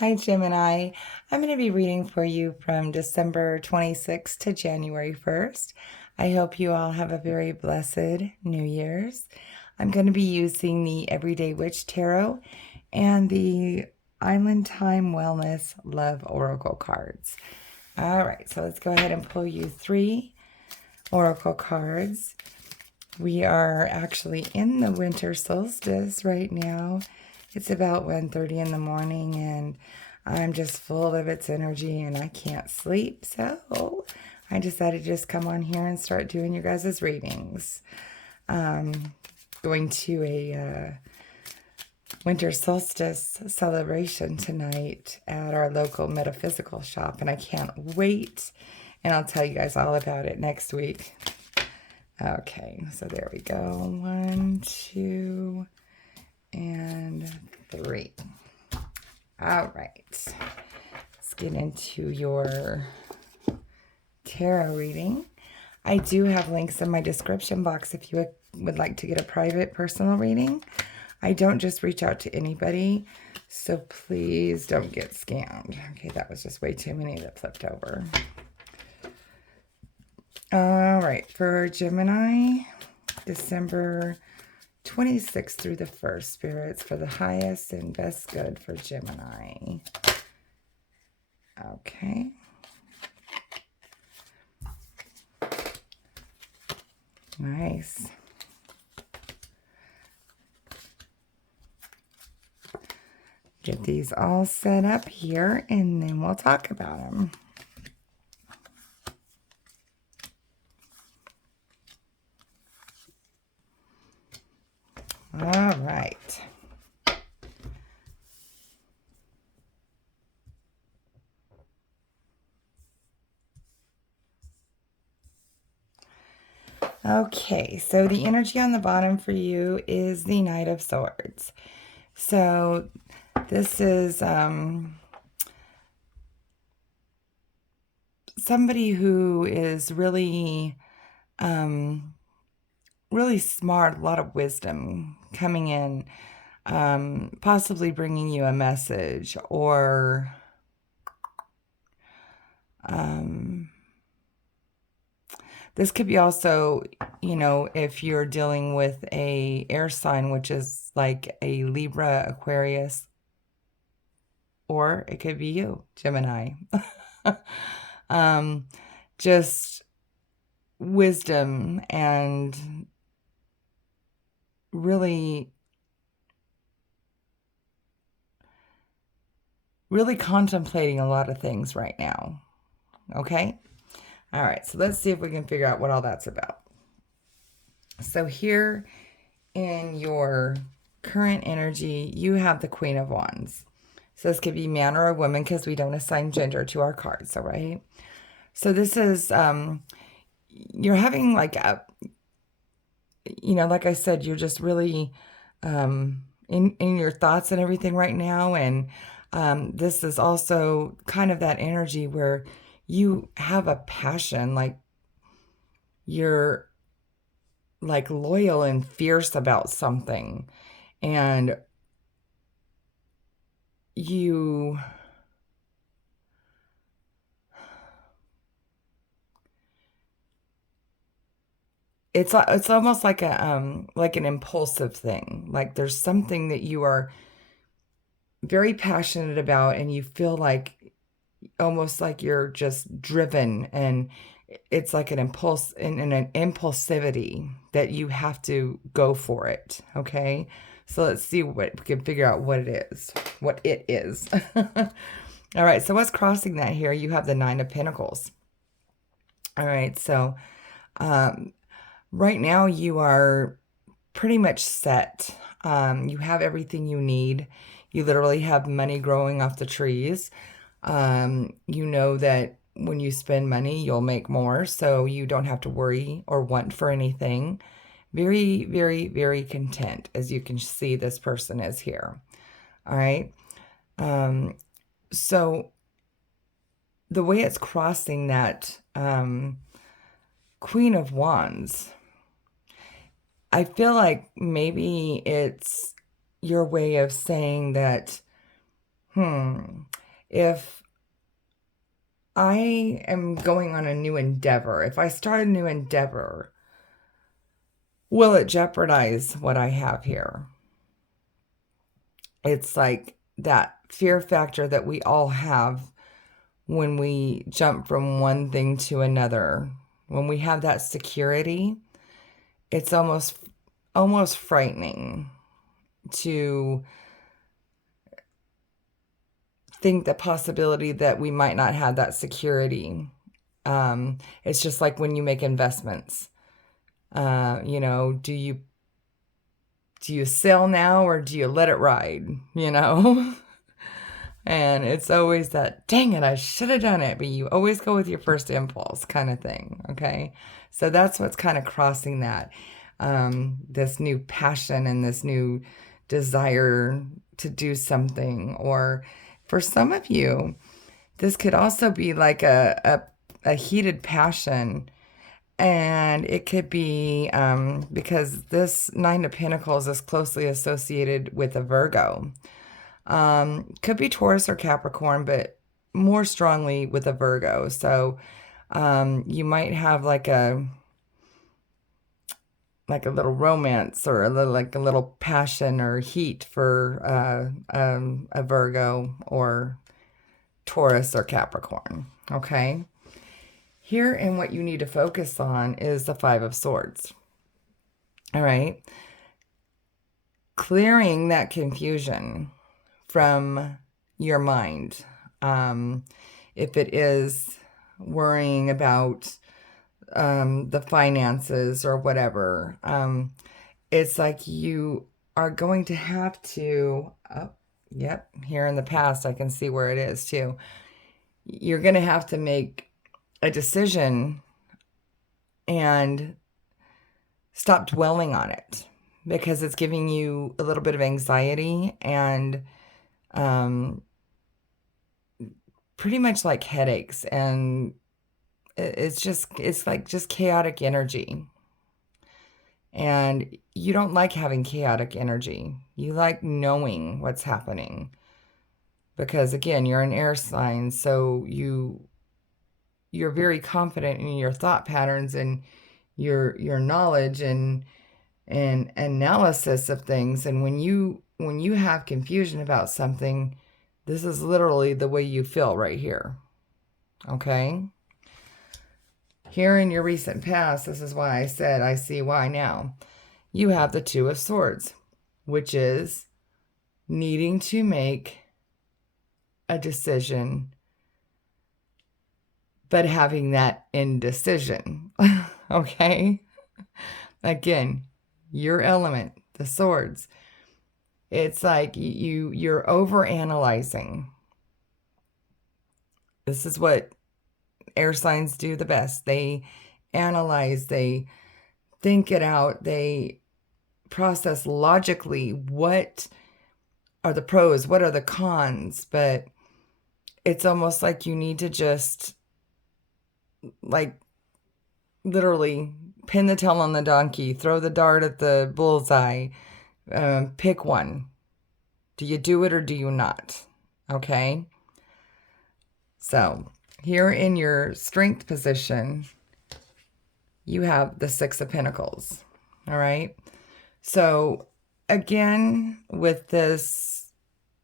Hi, Gemini. I'm going to be reading for you from December 26th to January 1st. I hope you all have a very blessed New Year's. I'm going to be using the Everyday Witch Tarot and the Island Time Wellness Love Oracle cards. All right, so let's go ahead and pull you 3 Oracle cards. We are actually in the winter solstice right now. It's about 1:30 in the morning and I'm just full of its energy and I can't sleep. So I decided to just come on here and start doing your guys' readings. Going to a winter solstice celebration tonight at our local metaphysical shop and I can't wait. And I'll tell you guys all about it next week. Okay, so there we go. 1, 2, and 3. All right, let's get into your tarot reading. I do have links in my description box if you would like to get a private personal reading. I don't just reach out to anybody, so please don't get scammed. Okay, that was just way too many that flipped over. All right, for Gemini, December 26th through the 1st, spirits for the highest and best good for Gemini. Okay. Nice. Get these all set up here and then we'll talk about them. All right. Okay, so the energy on the bottom for you is the Knight of Swords. So this is somebody who is really really smart, a lot of wisdom coming in, possibly bringing you a message, or this could be also, you know, if you're dealing with a air sign, which is like a Libra, Aquarius, or it could be you, Gemini. Just wisdom and really contemplating a lot of things right now. Okay? All right, so let's see if we can figure out what all that's about. So here in your current energy, you have the Queen of Wands. So this could be man or a woman because we don't assign gender to our cards, all right? So this is, you're having like a, you know, like I said, you're just really in your thoughts and everything right now. And this is also kind of that energy where you have a passion, like you're like loyal and fierce about something. And you it's almost like a like an impulsive thing. Like there's something that you are very passionate about and you feel like almost like you're just driven, and it's like an impulse and an impulsivity that you have to go for it. Okay, so let's see what we can figure out what it is. All right, so what's crossing that here? You have the Nine of Pentacles. All right, so right now you are pretty much set. You have everything you need. You literally have money growing off the trees. You know that when you spend money, you'll make more, so you don't have to worry or want for anything. Very, very, very content, as you can see this person is here. All right. So the way it's crossing that Queen of Wands, I feel like maybe it's your way of saying that If I am going on a new endeavor, if I start a new endeavor, will it jeopardize what I have here? It's like that fear factor that we all have when we jump from one thing to another. When we have that security, it's almost frightening to think the possibility that we might not have that security. It's just like when you make investments. Do you sell now or do you let it ride? And it's always that, dang it, I should have done it. But you always go with your first impulse kind of thing. Okay. So that's what's kind of crossing that, this new passion and this new desire to do something. Or for some of you, this could also be like a heated passion. And it could be because this Nine of Pentacles is closely associated with a Virgo. Could be Taurus or Capricorn, but more strongly with a Virgo. So you might have like a little romance or a little passion or heat for a Virgo or Taurus or Capricorn. Okay. Here, and what you need to focus on is the Five of Swords. All right. Clearing that confusion from your mind. If it is worrying about the finances or whatever, it's like you are going to have to, here in the past, I can see where it is too. You're going to have to make a decision and stop dwelling on it because it's giving you a little bit of anxiety and pretty much like headaches, and it's like just chaotic energy. And you don't like having chaotic energy. You like knowing what's happening because, again, you're an air sign, so you're very confident in your thought patterns and your knowledge and analysis of things. And when you have confusion about something, this is literally the way you feel right here. Okay? Here in your recent past, this is why I said I see why now. You have the Two of Swords, which is needing to make a decision, but having that indecision. Okay? Again, your element, the swords. It's like you're overanalyzing. This is what air signs do the best. They analyze, they think it out, they process logically what are the pros, what are the cons, but it's almost like you need to just like literally pin the tail on the donkey, throw the dart at the bullseye, pick one. Do you do it or do you not? Okay. So here in your strength position, you have the Six of Pentacles. All right. So again, with this,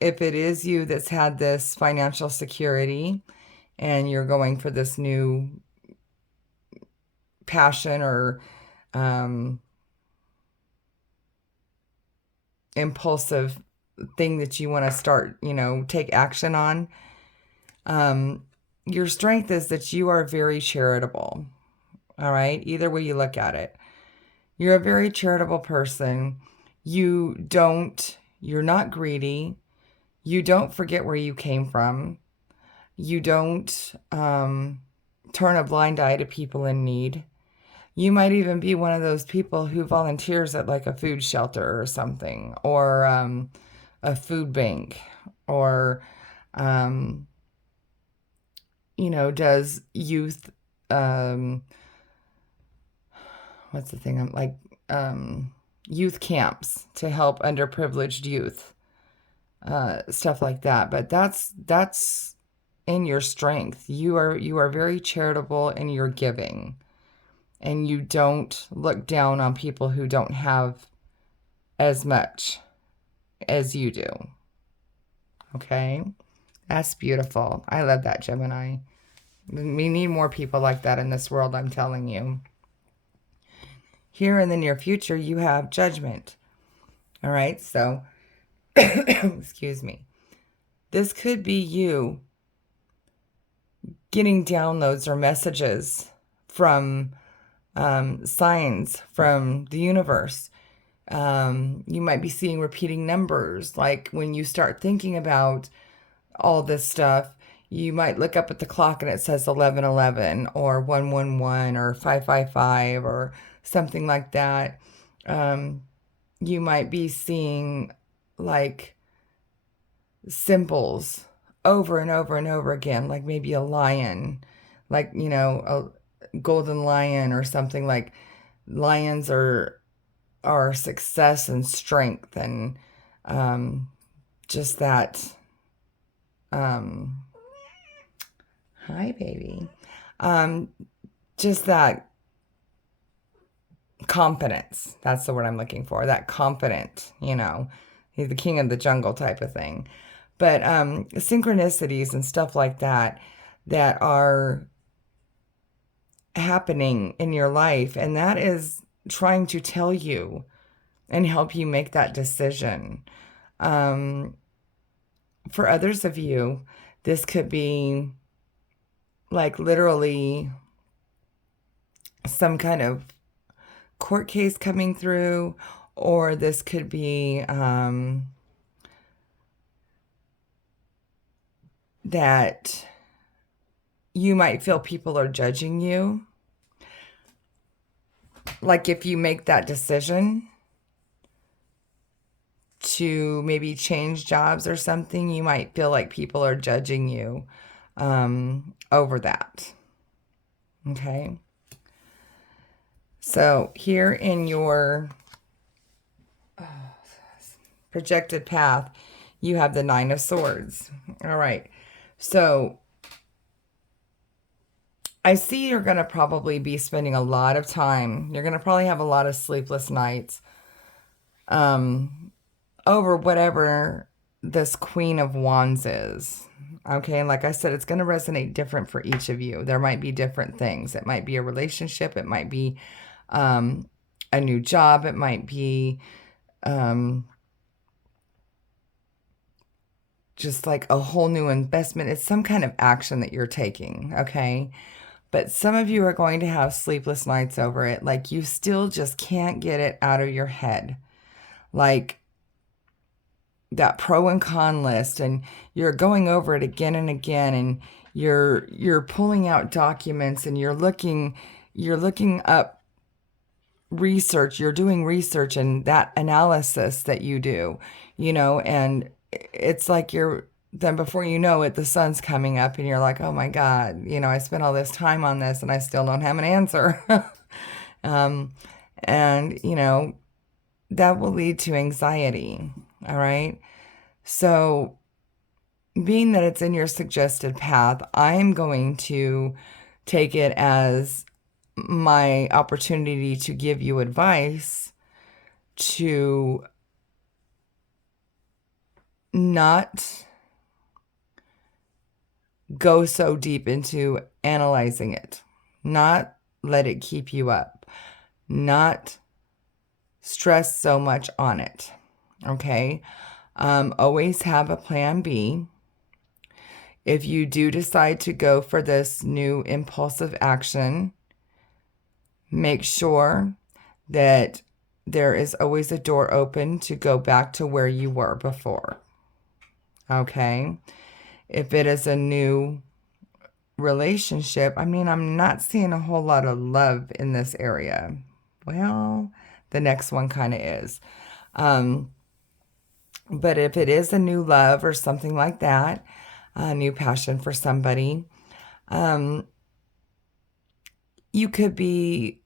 if it is you that's had this financial security and you're going for this new passion or impulsive thing that you want to start, take action on, your strength is that you are very charitable. All right. Either way you look at it, you're a very charitable person. You're not greedy. You don't forget where you came from. You don't turn a blind eye to people in need. You might even be one of those people who volunteers at like a food shelter or something, or a food bank, or, does youth, what's the thing? I'm like, youth camps to help underprivileged youth. stuff like that. But that's in your strength. You are very charitable in your giving, and you don't look down on people who don't have as much as you do. Okay? That's beautiful. I love that, Gemini. We need more people like that in this world, I'm telling you. Here in the near future, you have judgment. All right? So, excuse me. This could be you getting downloads or messages from signs from the universe. You might be seeing repeating numbers. Like when you start thinking about all this stuff, you might look up at the clock and it says 1111 or 111 or 555 or something like that. You might be seeing like symbols over and over and over again, like maybe a lion, like, a golden lion or something. Like lions are success and strength and just that. Hi, baby. Just that confidence. That's the word I'm looking for. That confident, he's the king of the jungle type of thing. But synchronicities and stuff like that are happening in your life, and that is trying to tell you and help you make that decision. For others of you, this could be like literally some kind of court case coming through, or this could be that you might feel people are judging you. Like if you make that decision to maybe change jobs or something, you might feel like people are judging you over that. Okay. So here in your projected path, you have the Nine of Swords. All right. So I see you're going to probably be spending a lot of time. You're going to probably have a lot of sleepless nights over whatever this Queen of Wands is. Okay, and like I said, it's going to resonate different for each of you. There might be different things. It might be a relationship. It might be a new job. It might be just like a whole new investment. It's some kind of action that you're taking, okay? But some of you are going to have sleepless nights over it. Like you still just can't get it out of your head. Like that pro and con list, and you're going over it again and again, and you're pulling out documents, and you're looking up research, you're doing research, and that analysis that you do, and it's like then before you know it, the sun's coming up and you're like, oh my God, I spent all this time on this and I still don't have an answer. And that will lead to anxiety. All right. So being that it's in your suggested path, I'm going to take it as my opportunity to give you advice to not go so deep into analyzing it, not let it keep you up, not stress so much on it. Okay. Always have a plan B. If you do decide to go for this new impulsive action, make sure that there is always a door open to go back to where you were before. Okay? If it is a new relationship, I'm not seeing a whole lot of love in this area. Well, the next one kind of is. But if it is a new love or something like that, a new passion for somebody, you could be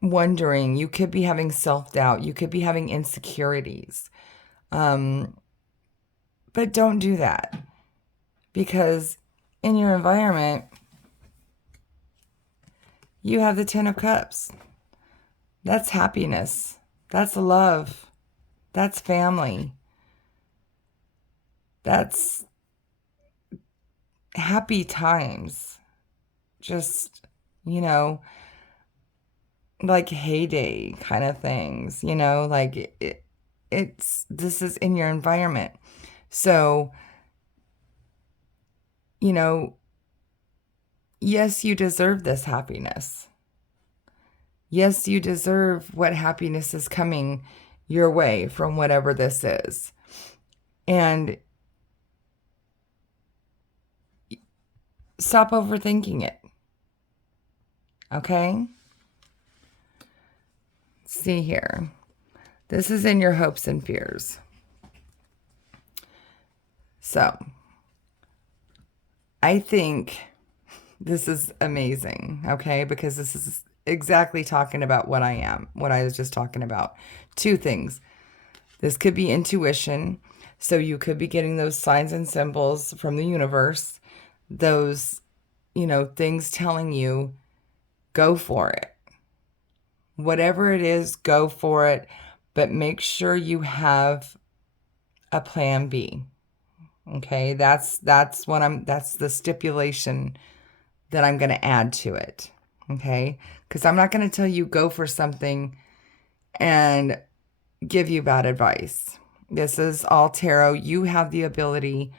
wondering, you could be having self-doubt, you could be having insecurities. But don't do that, because in your environment, you have the 10 of Cups. That's happiness. That's love. That's family. That's happy times. Just, like heyday kind of things, like this is in your environment. So, yes, you deserve this happiness. Yes, you deserve what happiness is coming your way from whatever this is. And stop overthinking it. Okay? See here. This is in your hopes and fears. So, I think this is amazing, okay? Because this is exactly talking about what I was just talking about. Two things. This could be intuition. So you could be getting those signs and symbols from the universe. Those, things telling you, go for it. Whatever it is, go for it. But make sure you have a plan B. Okay? That's the stipulation that I'm going to add to it. Okay? Because I'm not going to tell you go for something and give you bad advice. This is all tarot. You have the ability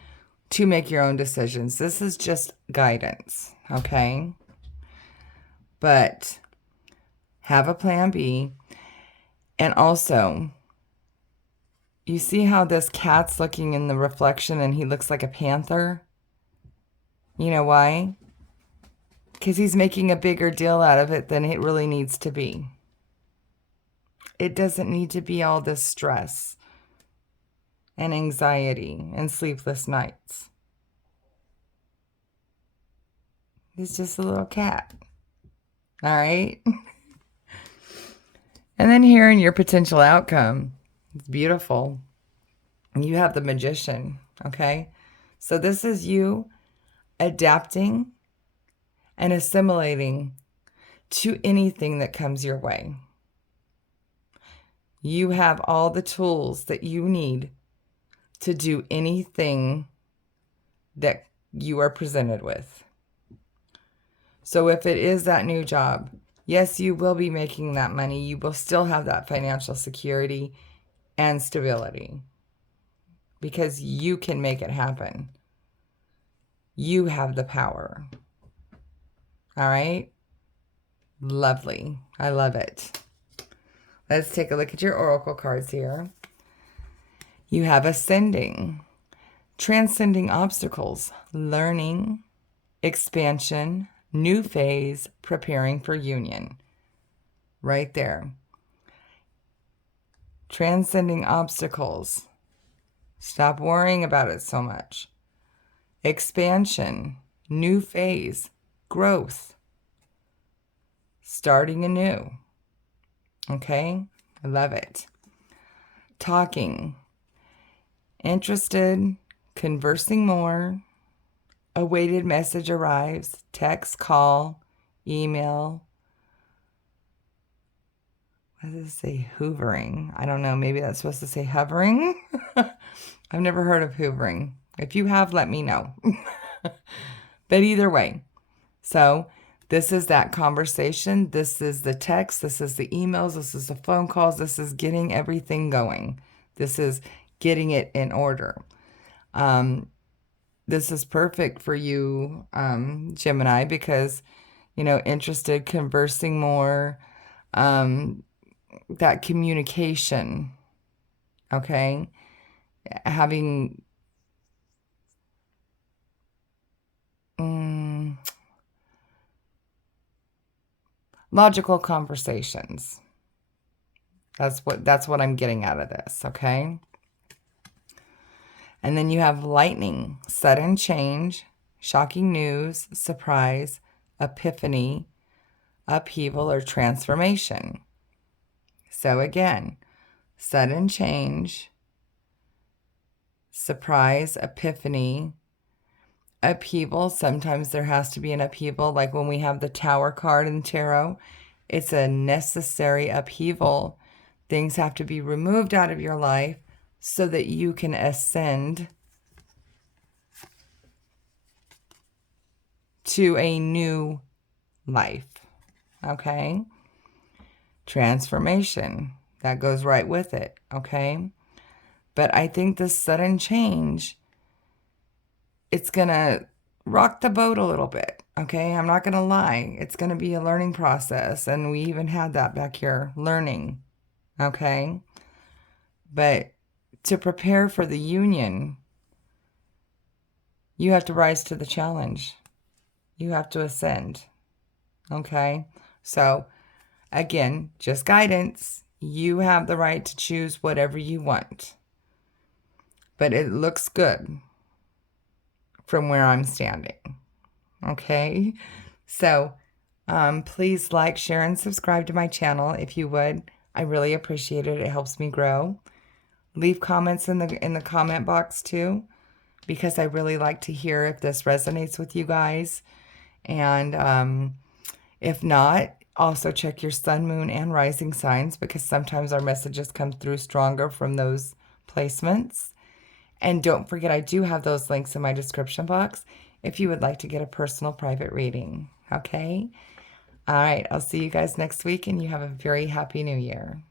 to make your own decisions. This is just guidance. Okay? But have a plan B. And also, you see how this cat's looking in the reflection and he looks like a panther? You know why? Because he's making a bigger deal out of it than it really needs to be. It doesn't need to be all this stress and anxiety and sleepless nights. He's just a little cat. All right? And then here in your potential outcome, it's beautiful. You have the Magician, okay? So this is you adapting and assimilating to anything that comes your way. You have all the tools that you need to do anything that you are presented with. So if it is that new job, yes, you will be making that money. You will still have that financial security and stability because you can make it happen. You have the power. All right? Lovely. I love it. Let's take a look at your oracle cards here. You have Ascending, transcending obstacles, learning, expansion, new phase, preparing for union. Right there. Transcending obstacles. Stop worrying about it so much. Expansion, new phase, growth. Starting anew. Okay? I love it. Talking. Interested, conversing more. Awaited message arrives. Text, call, email. What does it say? Hoovering. I don't know. Maybe that's supposed to say hovering. I've never heard of hoovering. If you have, let me know. But either way. So this is that conversation. This is the text. This is the emails. This is the phone calls. This is getting everything going. This is getting it in order. This is perfect for you, Gemini, because, interested, conversing more, that communication, okay? Having logical conversations. That's what I'm getting out of this, okay? And then you have lightning, sudden change, shocking news, surprise, epiphany, upheaval, or transformation. So again, sudden change, surprise, epiphany, upheaval. Sometimes there has to be an upheaval, like when we have the Tower card in tarot. It's a necessary upheaval. Things have to be removed out of your life so that you can ascend to a new life. Okay? Transformation. That goes right with it. Okay? But I think this sudden change, it's going to rock the boat a little bit. Okay? I'm not going to lie. It's going to be a learning process. And we even had that back here, learning. Okay? But to prepare for the union, you have to rise to the challenge. You have to ascend. Okay? So, again, just guidance. You have the right to choose whatever you want. But it looks good from where I'm standing. Okay? So, please like, share, and subscribe to my channel if you would. I really appreciate it. It helps me grow. Leave comments in the comment box too, because I really like to hear if this resonates with you guys. And if not, also check your sun, moon, and rising signs, because sometimes our messages come through stronger from those placements. And don't forget, I do have those links in my description box if you would like to get a personal private reading. Okay? All right, I'll see you guys next week, and you have a very happy new year.